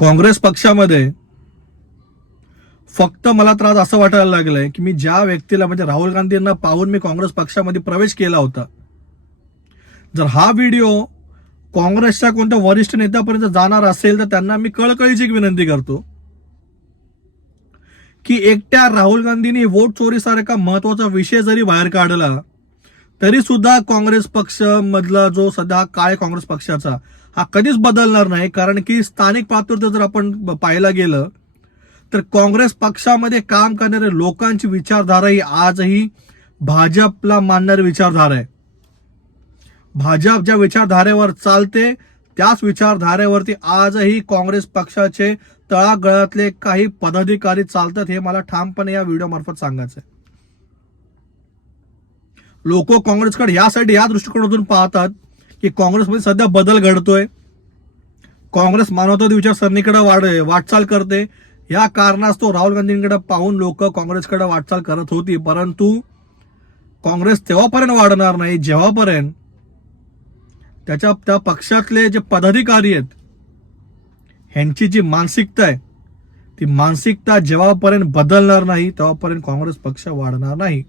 काँग्रेस पक्षामध्ये फक्त मला त्रास असं वाटायला लागलंय की मी ज्या व्यक्तीला म्हणजे राहुल गांधींना पाहून मी काँग्रेस पक्षामध्ये प्रवेश केला होता जर हा व्हिडिओ काँग्रेसच्या कोणत्या वरिष्ठ नेत्यापर्यंत जाणार असेल तर त्यांना मी कळकळीची विनंती करतो की एकट्या राहुल गांधींनी वोट चोरीसारखा महत्वाचा विषय जरी बाहेर काढला तरी सुद्धा काँग्रेस पक्ष मधला जो सध्या काय काँग्रेस पक्षाचा हा कधीच बदलणार नाही कारण की स्थानिक पातळीवर जर आपण पाहायला गेलं तर काँग्रेस पक्षामध्ये काम करणाऱ्या लोकांची विचारधारा ही आजही भाजपला मानणारी विचारधारा आहे भाजप ज्या विचारधारेवर चालते त्याच विचारधारेवरती आजही काँग्रेस पक्षाचे तळागळातले काही पदाधिकारी चालतात हे मला ठामपणे या व्हिडिओ मार्फत सांगायचं लोक काँग्रेसकडे यासाठी या दृष्टिकोनातून पाहतात की काँग्रेसमध्ये सध्या बदल घडतोय काँग्रेस मानवतावादी विचारसरणीकडे वाढ वाटचाल करते या कारणास्तव राहुल गांधींकडे पाहून लोक काँग्रेसकडे वाटचाल करत होती परंतु काँग्रेस तेव्हापर्यंत वाढणार नाही जेव्हापर्यंत त्याच्या त्या पक्षातले जे पदाधिकारी आहेत ह्यांची जी मानसिकता आहे ती मानसिकता जेव्हापर्यंत बदलणार नाही तेव्हापर्यंत काँग्रेस पक्ष वाढणार नाही